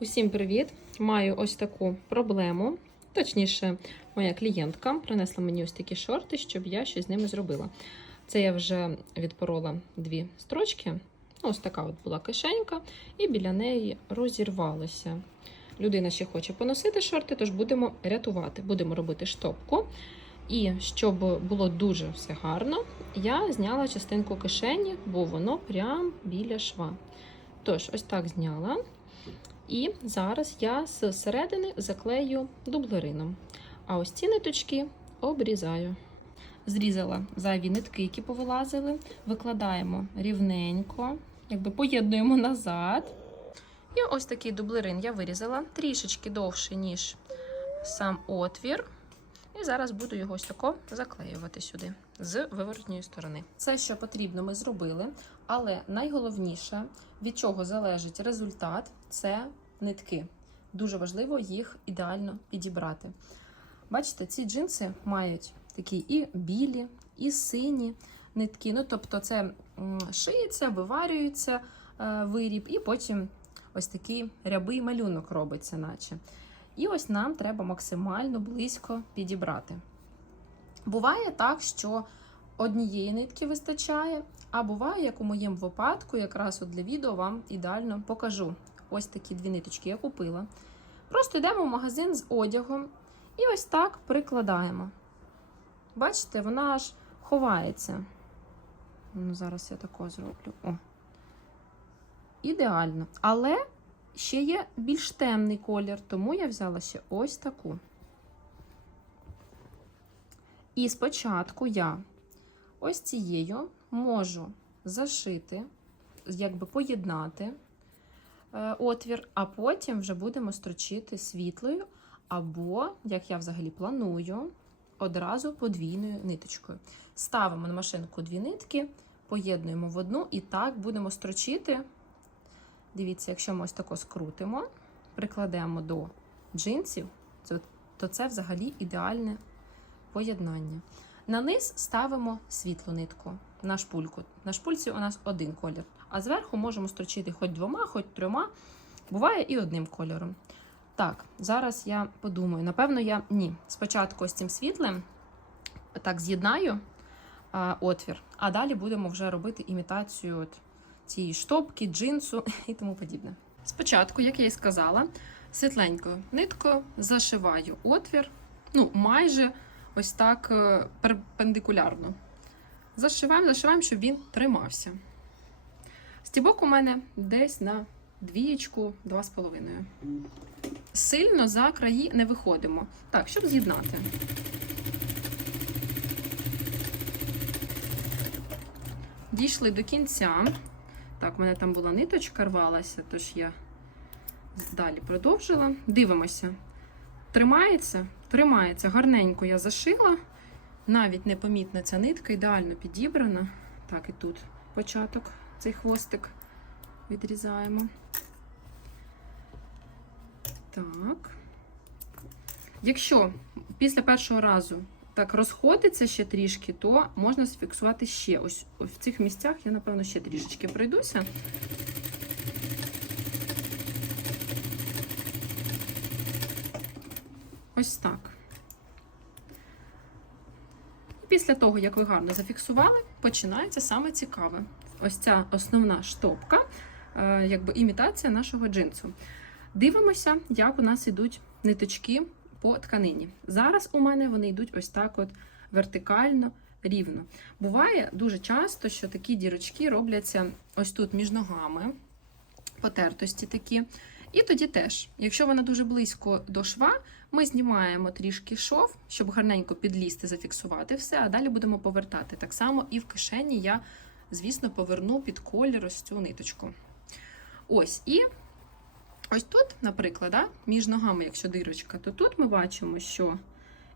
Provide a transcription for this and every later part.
Усім привіт! Маю ось таку проблему. Точніше, моя клієнтка принесла мені ось такі шорти, щоб я щось з ними зробила. Це я вже відпорола дві строчки. Ось така от була кишенька, і біля неї розірвалося. Людина ще хоче поносити шорти, тож будемо рятувати. Будемо робити штопку. І щоб було дуже все гарно, я зняла частинку кишені, бо воно прямо біля шва. Тож, ось так зняла. І зараз я з середини заклею дублерином. А ось ці ниточки обрізаю. Зрізала зайві нитки, які повилазили, викладаємо рівненько, якби поєднуємо назад. І ось такий дублерин я вирізала трішечки довше, ніж сам отвір. І зараз буду його ось тако заклеювати сюди з виворотньої сторони. Все, що потрібно, ми зробили, але найголовніше, від чого залежить результат, це нитки. Дуже важливо їх ідеально підібрати. Бачите, ці джинси мають такі і білі, і сині нитки. Ну, тобто, це шиється, виварюється е, виріб, і потім ось такий рябий малюнок робиться, наче. І ось нам треба максимально близько підібрати. Буває так, що однієї нитки вистачає, а буває, як у моєму випадку, якраз от для відео вам ідеально покажу. Ось такі дві ниточки я купила. Просто йдемо в магазин з одягом і ось так прикладаємо. Бачите, вона аж ховається. Ну, Зараз я тако зроблю. О. Ідеально. Але ще є більш темний колір, тому я взяла ще ось таку. І спочатку я ось цією можу зашити, якби поєднати е, отвір, а потім вже будемо строчити світлою, або, як я взагалі планую, одразу подвійною ниточкою. Ставимо на машинку дві нитки, поєднуємо в одну і так будемо строчити. Дивіться, якщо ми ось тако скрутимо, прикладемо до джинсів, то, це взагалі ідеальне поєднання. На низ ставимо світлу нитку на шпульку. На шпульці у нас один колір, а зверху можемо строчити хоч двома, хоч трьома. Буває і одним кольором. Так, зараз я подумаю. Напевно, я ні. Спочатку ось цим світлим так з'єднаю а, отвір, а далі будемо вже робити імітацію цієї штопки, джинсу і тому подібне. Спочатку, як я і сказала, світленькою ниткою зашиваю отвір, ну, майже ось так е, перпендикулярно. Зашиваємо, зашиваємо, щоб він тримався. Стібок у мене десь на двієчку, два з половиною. Сильно за краї не виходимо. Так, щоб з'єднати. Дійшли до кінця. Так, в мене там була ниточка, рвалася, тож я далі продовжила. Дивимося. Тримається, тримається. Гарненько я зашила. Навіть непомітна ця нитка, ідеально підібрана. Так, і тут початок, цей хвостик відрізаємо. Так. Якщо після першого разу так розходиться ще трішки, то можна зафіксувати ще. Ось, ось в цих місцях я, напевно, ще трішечки пройдуся. Ось так. Після того, як ви гарно зафіксували, починається саме цікаве. Ось ця основна штопка, е, якби імітація нашого джинсу. Дивимося, як у нас йдуть ниточки по тканині. Зараз у мене вони йдуть ось так от вертикально, рівно. Буває дуже часто, що такі дірочки робляться ось тут між ногами, потертості такі. І тоді теж, якщо вона дуже близько до шва, ми знімаємо трішки шов, щоб гарненько підлізти, зафіксувати все, а далі будемо повертати. Так само і в кишені я, звісно, поверну під колір ось цю ниточку. Ось, і ось тут, наприклад, да, між ногами, якщо дирочка, то тут ми бачимо, що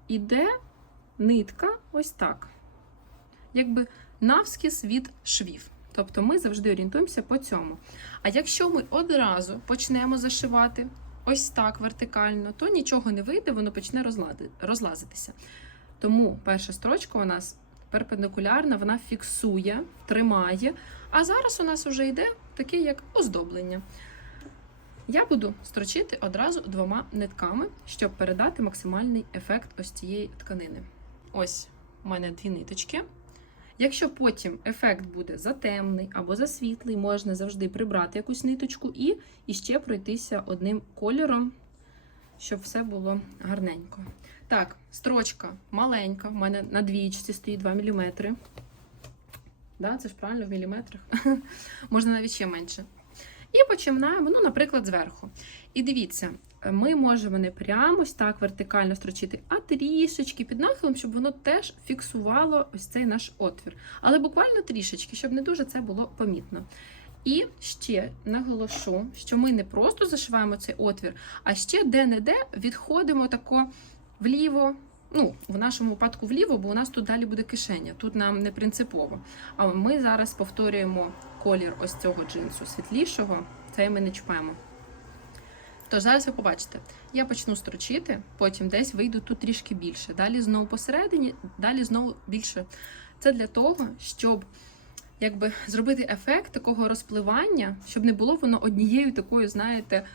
іде нитка ось так. Якби навскіз від швів. Тобто ми завжди орієнтуємося по цьому. А якщо ми одразу почнемо зашивати ось так вертикально, то нічого не вийде, воно почне розлазитися. Тому перша строчка у нас перпендикулярна, вона фіксує, тримає. А зараз у нас вже йде таке як оздоблення. Я буду строчити одразу двома нитками, щоб передати максимальний ефект ось цієї тканини. Ось у мене дві ниточки. Якщо потім ефект буде затемний або засвітлий, можна завжди прибрати якусь ниточку і іще пройтися одним кольором, щоб все було гарненько. Так, строчка маленька, в мене на двічці стоїть 2 мм. Да, це ж правильно в міліметрах. Можна навіть ще менше. І починаємо, ну, наприклад, зверху. І дивіться, ми можемо не прямо ось так вертикально строчити, а трішечки під нахилом, щоб воно теж фіксувало ось цей наш отвір. Але буквально трішечки, щоб не дуже це було помітно. І ще наголошу, що ми не просто зашиваємо цей отвір, а ще де-не-де відходимо тако вліво. Ну, в нашому випадку вліво, бо у нас тут далі буде кишеня. Тут нам не принципово. А ми зараз повторюємо колір ось цього джинсу світлішого, цей ми не чіпаємо. Тож зараз ви побачите, я почну строчити, потім десь вийду тут трішки більше. Далі знову посередині, далі знову більше. Це для того, щоб якби зробити ефект такого розпливання, щоб не було воно однією такою, знаєте,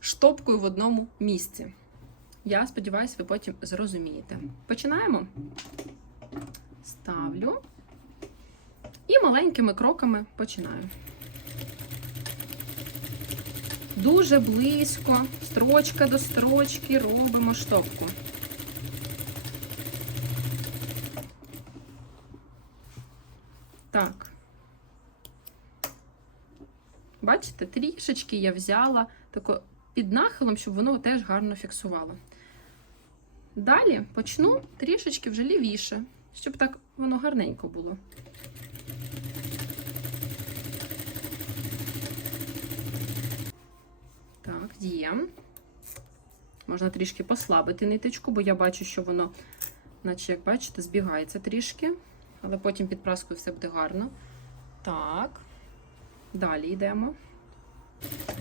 штопкою в одному місці. Я сподіваюся, ви потім зрозумієте. Починаємо. Ставлю. І маленькими кроками починаю. Дуже близько, строчка до строчки робимо штопку. Так. Бачите, трішечки я взяла тако під нахилом, щоб воно теж гарно фіксувало. Далі почну трішечки вже лівіше, щоб так воно гарненько було. Так, є. Можна трішки послабити ниточку, бо я бачу, що воно, наче, як бачите, збігається трішки, але потім під праскою все буде гарно. Так, далі йдемо.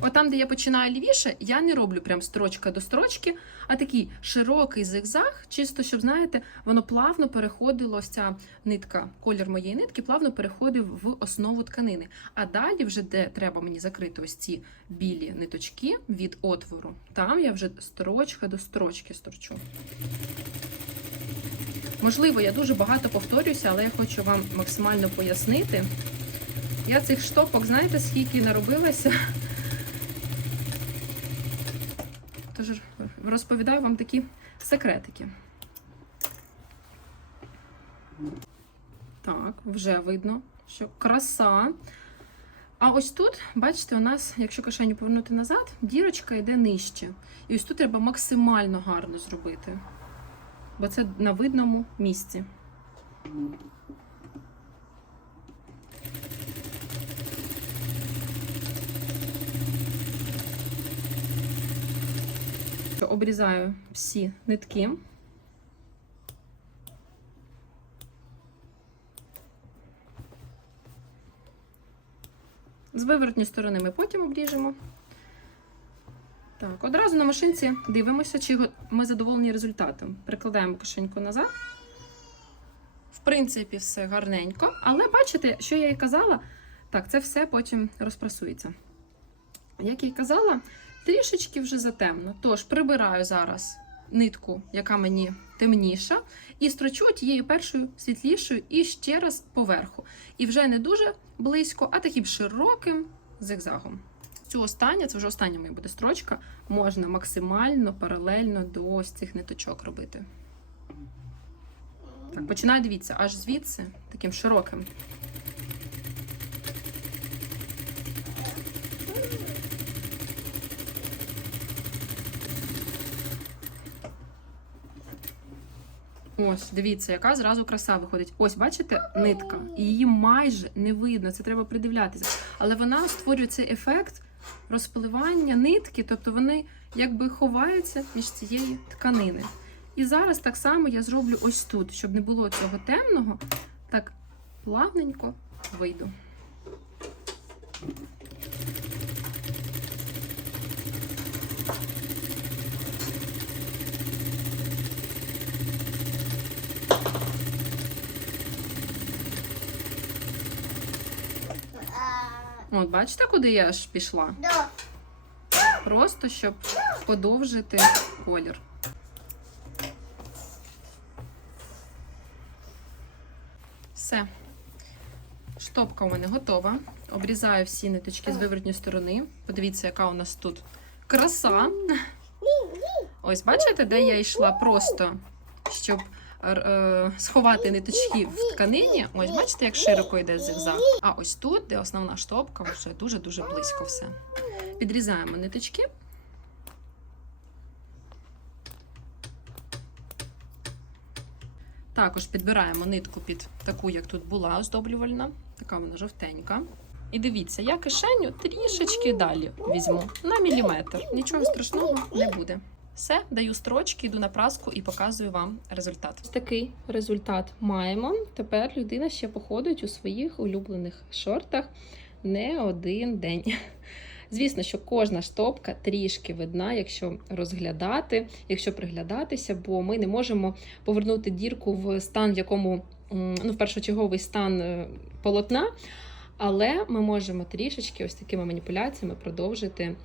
От там, де я починаю лівіше, я не роблю прям строчка до строчки, а такий широкий зигзаг, чисто, щоб, знаєте, воно плавно переходило, ця нитка, колір моєї нитки, плавно переходив в основу тканини. А далі, вже де треба мені закрити ось ці білі ниточки від отвору, там я вже строчка до строчки строчу. Можливо, я дуже багато повторююся, але я хочу вам максимально пояснити. Я цих штопок, знаєте, скільки наробилася. Тож розповідаю вам такі секретики. Так, вже видно, що краса. А ось тут, бачите, у нас, якщо кишеню повернути назад, дірочка йде нижче. І ось тут треба максимально гарно зробити. Бо це на видному місці. Обрізаю всі нитки. З виворотні сторони ми потім обріжемо. Так, одразу на машинці дивимося, чи ми задоволені результатом. Прикладаємо кишеньку назад. В принципі, все гарненько. Але бачите, що я і казала, так, це все потім розпрасується. Як я і казала, трішечки вже затемно. Тож прибираю зараз нитку, яка мені темніша, і строчу тією першою світлішою і ще раз поверху. І вже не дуже близько, а таким широким зигзагом. Цю останню, це вже остання моя буде строчка, можна максимально паралельно до ось цих ниточок робити. Так, починаю, дивіться, аж звідси, таким широким. Ось, дивіться, яка зразу краса виходить. Ось, бачите, нитка. Її майже не видно, це треба придивлятися. Але вона створює цей ефект розпливання нитки, тобто вони якби ховаються між цієї тканини. І зараз так само я зроблю ось тут, щоб не було цього темного, так плавненько вийду. От, бачите, куди я аж пішла? Да. Просто щоб подовжити колір. Все. Штопка у мене готова. Обрізаю всі ниточки з виворотньої сторони. Подивіться, яка у нас тут краса. Ось, бачите, де я йшла просто, щоб сховати ниточки в тканині. Ось, бачите, як широко йде зигзаг. А ось тут, де основна штопка, вже дуже-дуже близько все. Підрізаємо ниточки. Також підбираємо нитку під таку, як тут була оздоблювальна. Така вона жовтенька. І дивіться, я кишеню трішечки далі візьму на міліметр. Нічого страшного не буде. Все, даю строчки, йду на праску і показую вам результат. Такий результат маємо. Тепер людина ще походить у своїх улюблених шортах не один день. Звісно, що кожна штопка трішки видна, якщо розглядати, якщо приглядатися, бо ми не можемо повернути дірку в стан, в якому ну, в першочерговий стан е, полотна, але ми можемо трішечки ось такими маніпуляціями продовжити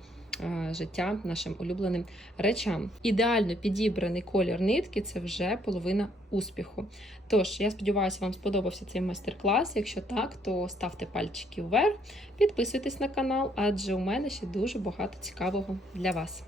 життя нашим улюбленим речам. Ідеально підібраний колір нитки це вже половина успіху. Тож, я сподіваюся, вам сподобався цей майстер-клас. Якщо так, то ставте пальчики вверх, підписуйтесь на канал, адже у мене ще дуже багато цікавого для вас.